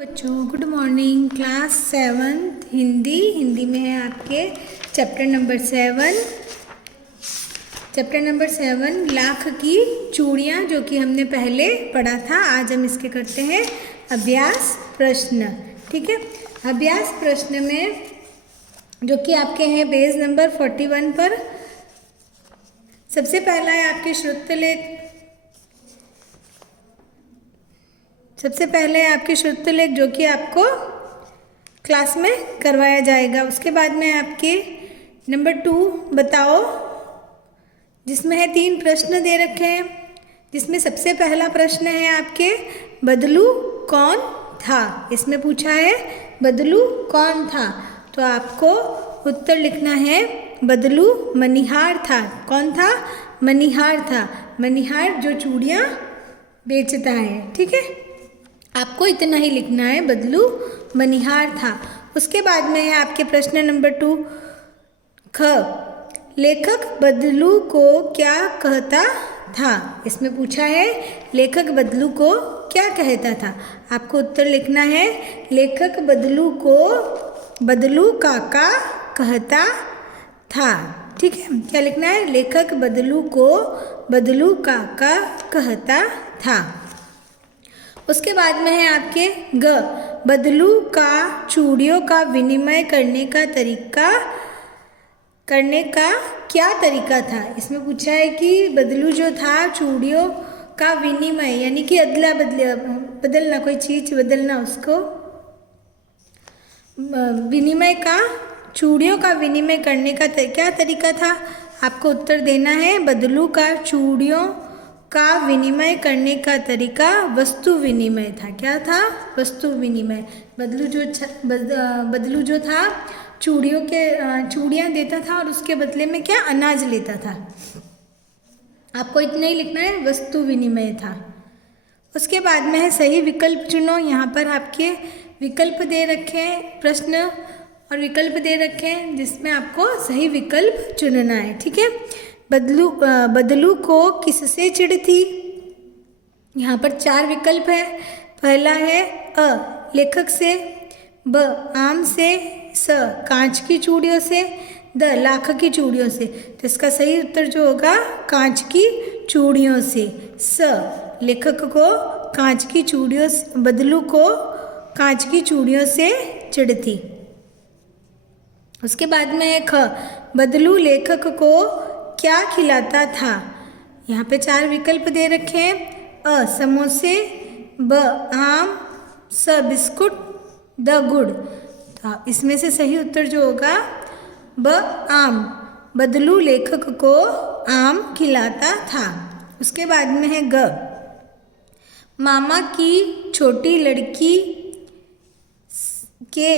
बच्चों good morning. Class 7 Hindi में है आपके चैप्टर नंबर 7 लाख की चूड़ियाँ, जो कि हमने पहले पढ़ा था। आज हम इसके करते हैं अभ्यास प्रश्न। ठीक है, अभ्यास प्रश्न में जो कि आपके हैं पेज नंबर 41 पर। सबसे पहला है आपके श्रुतलेख जो कि आपको क्लास में करवाया जाएगा। उसके बाद में आपके नंबर 2 बताओ, जिसमें है 3 प्रश्न दे रखे हैं, जिसमें सबसे पहला प्रश्न है आपके बदलू कौन था। इसमें पूछा है बदलू कौन था, तो आपको उत्तर लिखना है बदलू मनिहार था। कौन था? मनिहार था। मनिहार जो चूड़ियाँ बेचता है। ठीक है, आपको इतना ही लिखना है, बदलू मनिहार था। उसके बाद में है आपके प्रश्न नंबर 2 ख, लेखक बदलू को क्या कहता था। इसमें पूछा है लेखक बदलू को क्या कहता था। आपको उत्तर लिखना है लेखक बदलू को बदलू काका कहता था। ठीक है, क्या लिखना है? लेखक बदलू को बदलू काका कहता था। उसके बाद में है आपके ग, बदलू का चूड़ियों का विनिमय करने का क्या तरीका था। इसमें पूछा है कि बदलू जो था चूड़ियों का विनिमय यानी कि अदला बदलना, कोई चीज़ बदलना, उसको विनिमय का, चूड़ियों का विनिमय करने का क्या तरीका था। आपको उत्तर देना है बदलू का चूड़ियों का विनिमय करने का तरीका वस्तु विनिमय था। क्या था? वस्तु विनिमय। बदलू जो था चूड़ियाँ देता था और उसके बदले में क्या, अनाज लेता था। आपको इतना ही लिखना है, वस्तु विनिमय था। उसके बाद में है सही विकल्प चुनो। यहाँ पर आपके विकल्प दे रखे हैं, प्रश्न और विकल्प दे रखे हैं, जिसमें आपको सही विकल्प चुनना है। ठीक है, बदलू को किससे चिढ़ थी। यहाँ पर 4 विकल्प है। पहला है अ, लेखक से, ब, आम से, स, कांच की चूड़ियों से, द, लाख की चूड़ियों से। तो इसका सही उत्तर जो होगा कांच की चूड़ियों से। स, लेखक को कांच की चूड़ियों से, बदलू को कांच की चूड़ियों से चिढ़ थी। उसके बाद में है ख, बदलू लेखक को क्या खिलाता था। यहाँ पे 4 विकल्प दे रखे हैं। अ, समोसे, ब, आम, स, बिस्कुट, द, गुड़। तो इसमें से सही उत्तर जो होगा ब, आम। बदलू लेखक को आम खिलाता था। उसके बाद में है ग, मामा की छोटी लड़की के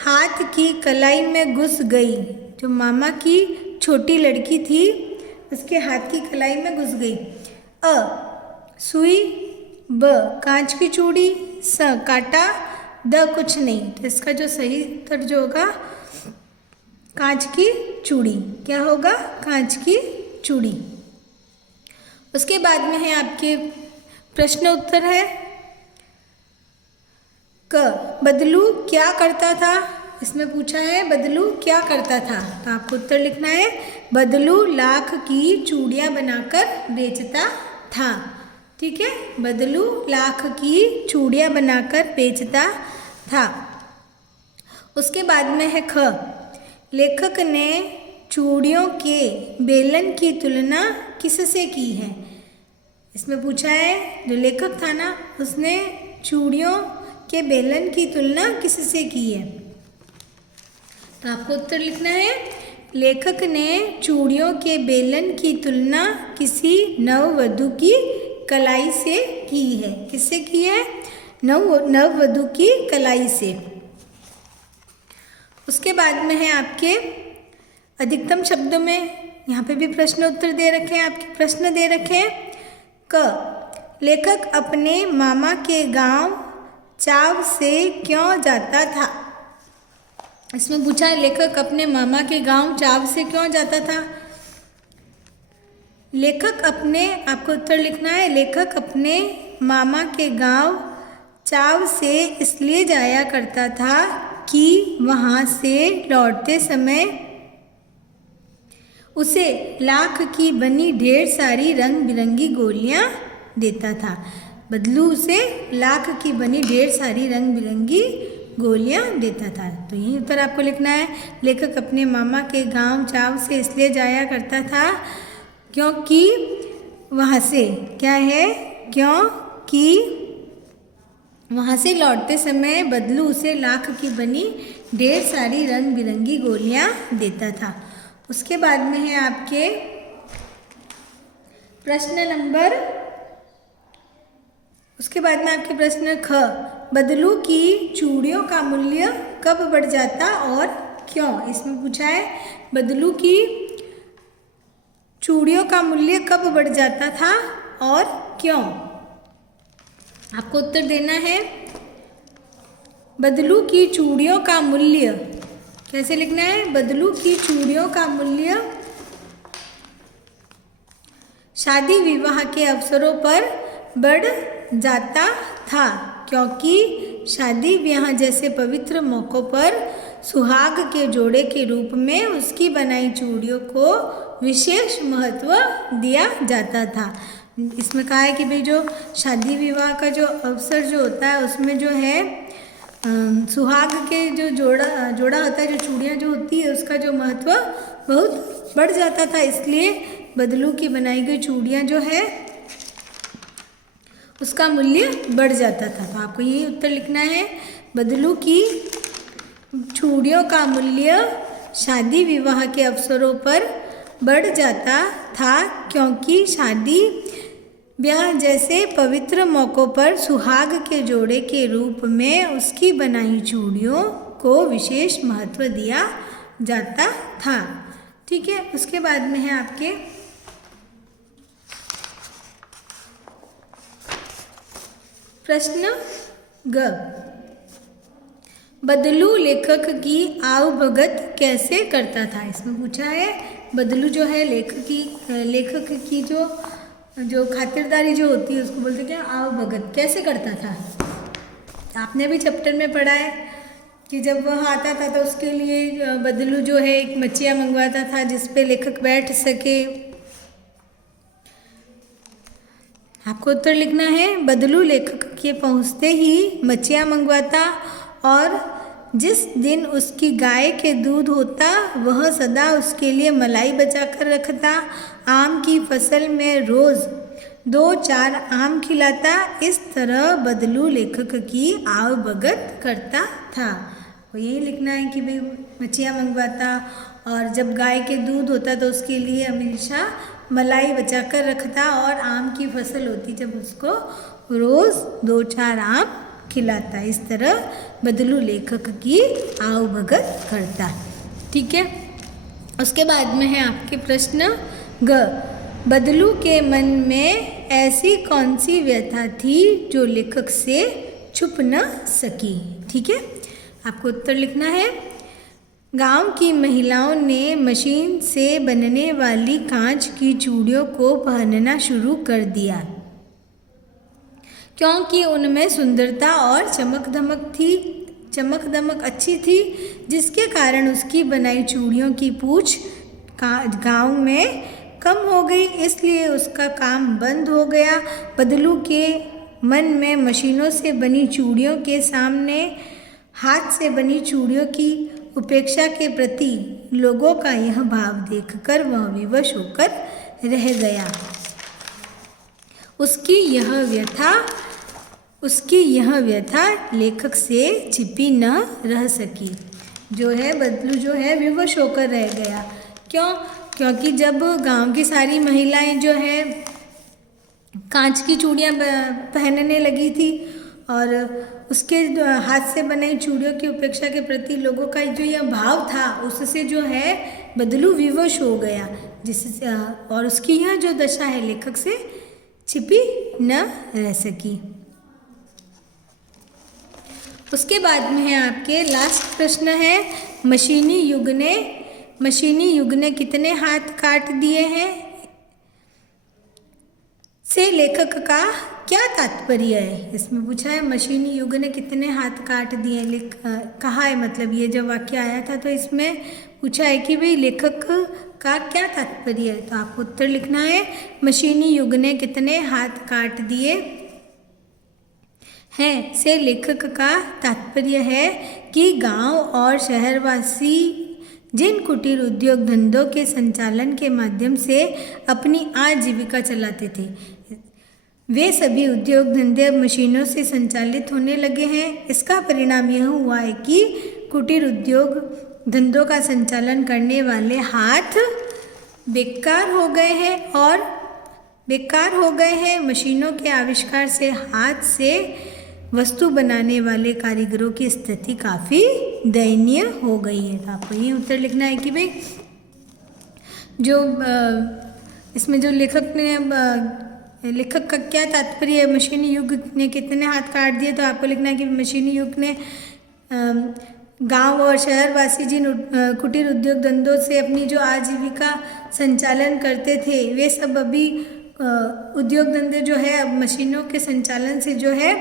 हाथ की कलाई में घुस गई। जो मामा की छोटी लड़की थी उसके हाथ की कलाई में घुस गई। अ, सुई, ब, कांच की चूड़ी, स, काटा, द, कुछ नहीं। तो इसका जो सही उत्तर जो होगा कांच की चूड़ी। क्या होगा? कांच की चूड़ी। उसके बाद में है आपके प्रश्न उत्तर है क, बदलू क्या करता था। इसमें पूछा है बदलू क्या करता था, तो आपको उत्तर लिखना है बदलू लाख की चूड़ियाँ बनाकर बेचता था। ठीक है, बदलू लाख की चूड़ियाँ बनाकर बेचता था। उसके बाद में है ख, लेखक ने चूड़ियों के बेलन की तुलना किससे की है। इसमें पूछा है जो लेखक था ना, उसने चूड़ियों के बेलन की तुलना किससे की है। तो आपको उत्तर लिखना है लेखक ने चूड़ियों के बेलन की तुलना किसी नववधू की कलाई से की है। किससे की है? नववधू की कलाई से। उसके बाद में है आपके अधिकतम शब्दों में। यहाँ पे भी प्रश्न उत्तर दे रखे हैं, आपके प्रश्न दे रखे हैं। क, लेखक अपने मामा के गांव चाव से क्यों जाता था। इसमें पूछा है लेखक अपने मामा के गांव चाव से क्यों जाता था। लेखक अपने, आपको उत्तर लिखना है लेखक अपने मामा के गांव चाव से इसलिए जाया करता था कि वहाँ से लौटते समय उसे लाख की बनी ढेर सारी रंग बिरंगी गोलियाँ देता था। बदलू उसे लाख की बनी ढेर सारी रंग बिरंगी गोलियाँ देता था। तो यही उत्तर आपको लिखना है। लेखक अपने मामा के गांव चाव से इसलिए जाया करता था क्योंकि वहाँ से क्या है, क्योंकि वहाँ से लौटते समय बदलू उसे लाख की बनी ढेर सारी रंग बिरंगी गोलियाँ देता था। उसके बाद में है आपके प्रश्न नंबर, उसके बाद में आपके प्रश्न ख, बदलू की चूड़ियों का मूल्य कब बढ़ जाता और क्यों। इसमें पूछा है बदलू की चूड़ियों का मूल्य कब बढ़ जाता था और क्यों। आपको उत्तर देना है। बदलू की चूड़ियों का मूल्य कैसे लिखना है, बदलू की चूड़ियों का मूल्य शादी विवाह के अवसरों पर बढ़ जाता था क्योंकि शादी ब्याह जैसे पवित्र मौक़ों पर सुहाग के जोड़े के रूप में उसकी बनाई चूड़ियों को विशेष महत्व दिया जाता था। इसमें कहा है कि भाई जो शादी विवाह का जो अवसर जो होता है उसमें जो है सुहाग के जो जोड़ा होता है, जो चूड़ियाँ जो होती है उसका जो महत्व बहुत बढ़ जाता था, इसलिए बदलू की बनाई गई चूड़ियाँ जो है उसका मूल्य बढ़ जाता था। तो आपको यही उत्तर लिखना है। बदलू की चूड़ियों का मूल्य शादी विवाह के अवसरों पर बढ़ जाता था क्योंकि शादी ब्याह जैसे पवित्र मौक़ों पर सुहाग के जोड़े के रूप में उसकी बनाई चूड़ियों को विशेष महत्व दिया जाता था। ठीक है, उसके बाद में है आपके प्रश्न ग, बदलू लेखक की आवभगत कैसे करता था। इसमें पूछा है बदलू जो है लेखक की जो खातिरदारी जो होती है उसको बोलते क्या, आवभगत कैसे करता था। आपने भी चैप्टर में पढ़ा है कि जब वह आता था तो उसके लिए बदलू जो है एक मचिया मंगवाता था जिस पे लेखक बैठ सके। आपको उत्तर लिखना है। बदलू लेखक के पहुँचते ही मचिया मंगवाता और जिस दिन उसकी गाय के दूध होता वह सदा उसके लिए मलाई बचा कर रखता। आम की फसल में रोज़ 2-4 आम खिलाता। इस तरह बदलू लेखक की आवभगत करता था। तो यही लिखना है कि भाई मछिया मंगवाता और जब गाय के दूध होता तो उसके लिए हमेशा मलाई बचा कर रखता और आम की फसल होती जब उसको रोज़ 2-4 आम खिलाता। इस तरह बदलू लेखक की आवभगत करता। ठीक है, उसके बाद में है आपके प्रश्न ग, बदलू के मन में ऐसी कौन सी व्यथा थी जो लेखक से छुप न सकी। ठीक है, आपको उत्तर लिखना है। गांव की महिलाओं ने मशीन से बनने वाली कांच की चूड़ियों को पहनना शुरू कर दिया क्योंकि उनमें सुंदरता और चमक दमक अच्छी थी, जिसके कारण उसकी बनाई चूड़ियों की पूछ गांव में कम हो गई, इसलिए उसका काम बंद हो गया। बदलू के मन में मशीनों से बनी चूड़ियों के सामने हाथ से बनी चूड़ियों की उपेक्षा के प्रति लोगों का यह भाव देखकर वह विवश होकर रह गया। उसकी यह व्यथा लेखक से छिपी न रह सकी। जो है बदलू जो है विवश होकर रह गया। क्यों? क्योंकि जब गांव की सारी महिलाएं जो है कांच की चूड़ियाँ पहनने लगी थी और उसके हाथ से बनाई चूड़ियों की उपेक्षा के प्रति लोगों का जो यह भाव था उससे जो है बदलू विवश हो गया, जिससे और उसकी यह जो दशा है लेखक से छिपी न रह सकी। उसके बाद में है आपके लास्ट प्रश्न है, मशीनी युग ने कितने हाथ काट दिए हैं से लेखक का क्या तात्पर्य है? इसमें पूछा है मशीनी युग ने कितने हाथ काट दिए, कहा है, मतलब ये जब वाक्य आया था तो इसमें पूछा है कि भाई लेखक का क्या तात्पर्य है। तो आपको उत्तर लिखना है मशीनी युग ने कितने हाथ काट दिए हैं से लेखक का तात्पर्य है कि गांव और शहरवासी जिन कुटीर उद्योग धंधों के संचालन के माध्यम से अपनी आजीविका चलाते थे, वे सभी उद्योग धंधे अब मशीनों से संचालित होने लगे हैं। इसका परिणाम यह हुआ है कि कुटीर उद्योग धंधों का संचालन करने वाले हाथ बेकार हो गए हैं। मशीनों के आविष्कार से हाथ से वस्तु बनाने वाले कारीगरों की स्थिति काफ़ी दयनीय हो गई है। तो आपको ये उत्तर लिखना है कि भाई जो इसमें जो लेखक का क्या तात्पर्य है, मशीनी युग ने कितने हाथ काट दिए। तो आपको लिखना है कि मशीनी युग ने गांव और शहरवासी जिन कुटीर उद्योग धंधों से अपनी जो आजीविका संचालन करते थे, वे सब अभी उद्योग धंधे जो है अब मशीनों के संचालन से जो है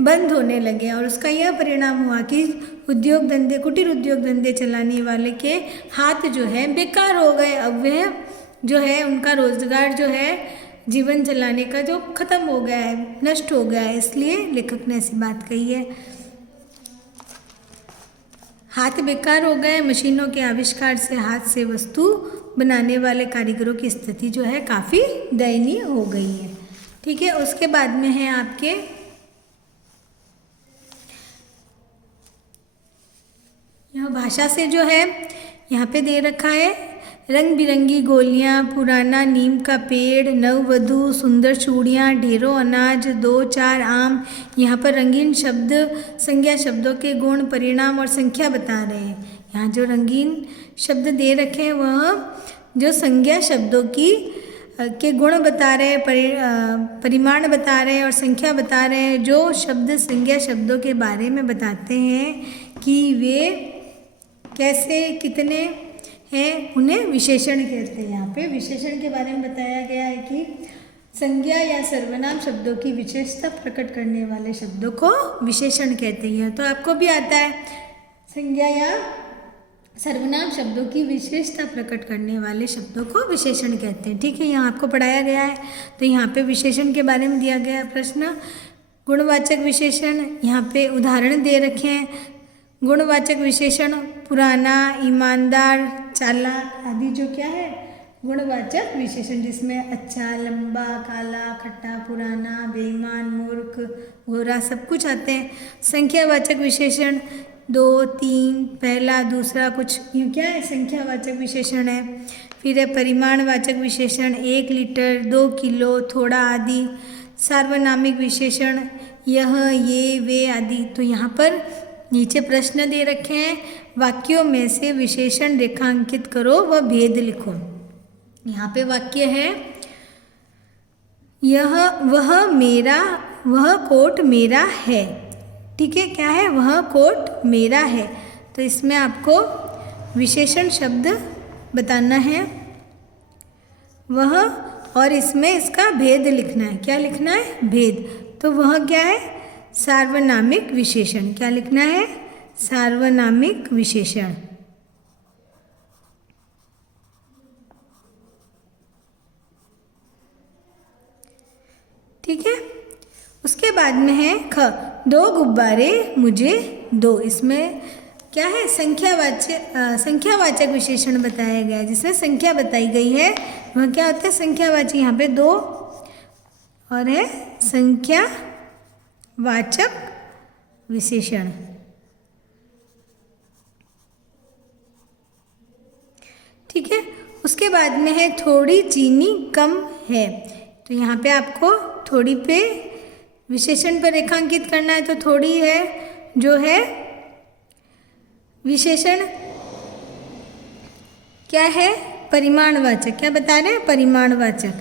बंद होने लगे और उसका यह परिणाम हुआ कि कुटीर उद्योग धंधे चलाने वाले के हाथ जो है बेकार हो गए। अब वह जो है उनका रोजगार जो है जीवन चलाने का जो खत्म हो गया है, नष्ट हो गया है, इसलिए लेखक ने ऐसी बात कही है। हाथ बेकार हो गए, मशीनों के आविष्कार से हाथ से वस्तु बनाने वाले कारीगरों की स्थिति जो है काफ़ी दयनीय हो गई है। ठीक है, उसके बाद में है आपके यह भाषा से जो है यहाँ पे दे रखा है रंग बिरंगी गोलियाँ, पुराना नीम का पेड़, नववधु, सुंदर चूड़ियाँ, ढेरों अनाज, 2-4 आम। यहाँ पर रंगीन शब्द संज्ञा शब्दों के गुण, परिणाम और संख्या बता रहे हैं। यहाँ जो रंगीन शब्द दे रखे हैं वह जो संज्ञा शब्दों के गुण बता रहे हैं, परिमाण बता रहे हैं और संख्या बता रहे हैं। जो शब्द संज्ञा शब्दों के बारे में बताते हैं कि वे कैसे कितने हैं, उन्हें विशेषण कहते हैं। यहाँ पे विशेषण के बारे में बताया गया है कि संज्ञा या सर्वनाम शब्दों की विशेषता प्रकट करने वाले शब्दों को विशेषण कहते हैं। तो आपको भी आता है संज्ञा या सर्वनाम शब्दों की विशेषता प्रकट करने वाले शब्दों को विशेषण कहते हैं। ठीक है, यहाँ आपको पढ़ाया गया है। तो यहाँ पे विशेषण के बारे में दिया गया प्रश्न, गुणवाचक विशेषण यहाँ पे उदाहरण दे रखे हैं। गुणवाचक विशेषण पुराना, ईमानदार, चालाक आदि जो क्या है गुणवाचक विशेषण, जिसमें अच्छा, लंबा, काला, खट्टा, पुराना, बेईमान, मूर्ख, गोरा सब कुछ आते हैं। संख्यावाचक विशेषण 2, 3, पहला, दूसरा, कुछ यूँ क्या है संख्यावाचक विशेषण है। फिर है परिमाणवाचक विशेषण 1 लीटर, 2 किलो, थोड़ा आदि। सार्वनामिक विशेषण यह, ये, वे आदि। तो यहाँ पर नीचे प्रश्न दे रखे हैं, वाक्यों में से विशेषण रेखांकित करो व भेद लिखो। यहाँ पे वाक्य है वह कोट मेरा है। ठीक है, क्या है, वह कोट मेरा है। तो इसमें आपको विशेषण शब्द बताना है वह, और इसमें इसका भेद लिखना है। क्या लिखना है, भेद। तो वह क्या है, सार्वनामिक विशेषण। क्या लिखना है, सार्वनामिक विशेषण। ठीक है, उसके बाद में है ख, 2 गुब्बारे मुझे दो। इसमें क्या है, संख्यावाचक विशेषण बताया गया है, जिसमें संख्या बताई गई है। वह क्या होता है, संख्यावाचक। यहाँ पे 2 और है संख्यावाचक विशेषण। ठीक है, उसके बाद में है थोड़ी चीनी कम है। तो यहाँ पे आपको थोड़ी पे विशेषण पर रेखांकित करना है। तो थोड़ी है जो है विशेषण क्या है, परिमाणवाचक। क्या बता रहे हैं, परिमाणवाचक।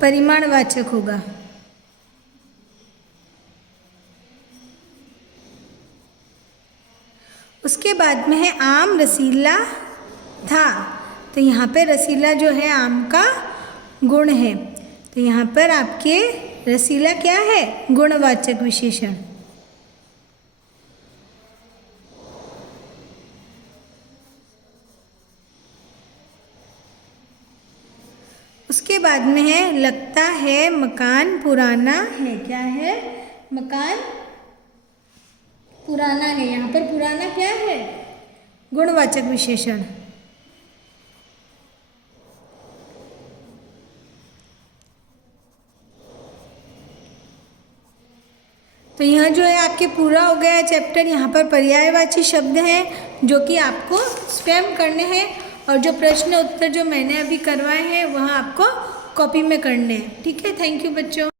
परिमाणवाचक होगा। उसके बाद में है आम रसीला था। तो यहाँ पे रसीला जो है आम का गुण है। तो यहाँ पर आपके रसीला क्या है? गुणवाचक विशेषण। उसके बाद में है लगता है मकान पुराना है। क्या है? मकान पुराना है। यहाँ पर पुराना क्या है? गुणवाचक विशेषण। तो यहाँ जो है आपके पूरा हो गया चैप्टर। यहाँ पर पर्यायवाची शब्द हैं जो कि आपको स्वयं करने हैं, और जो प्रश्न उत्तर जो मैंने अभी करवाए हैं वह आपको कॉपी में करने हैं। ठीक है, थैंक यू बच्चों।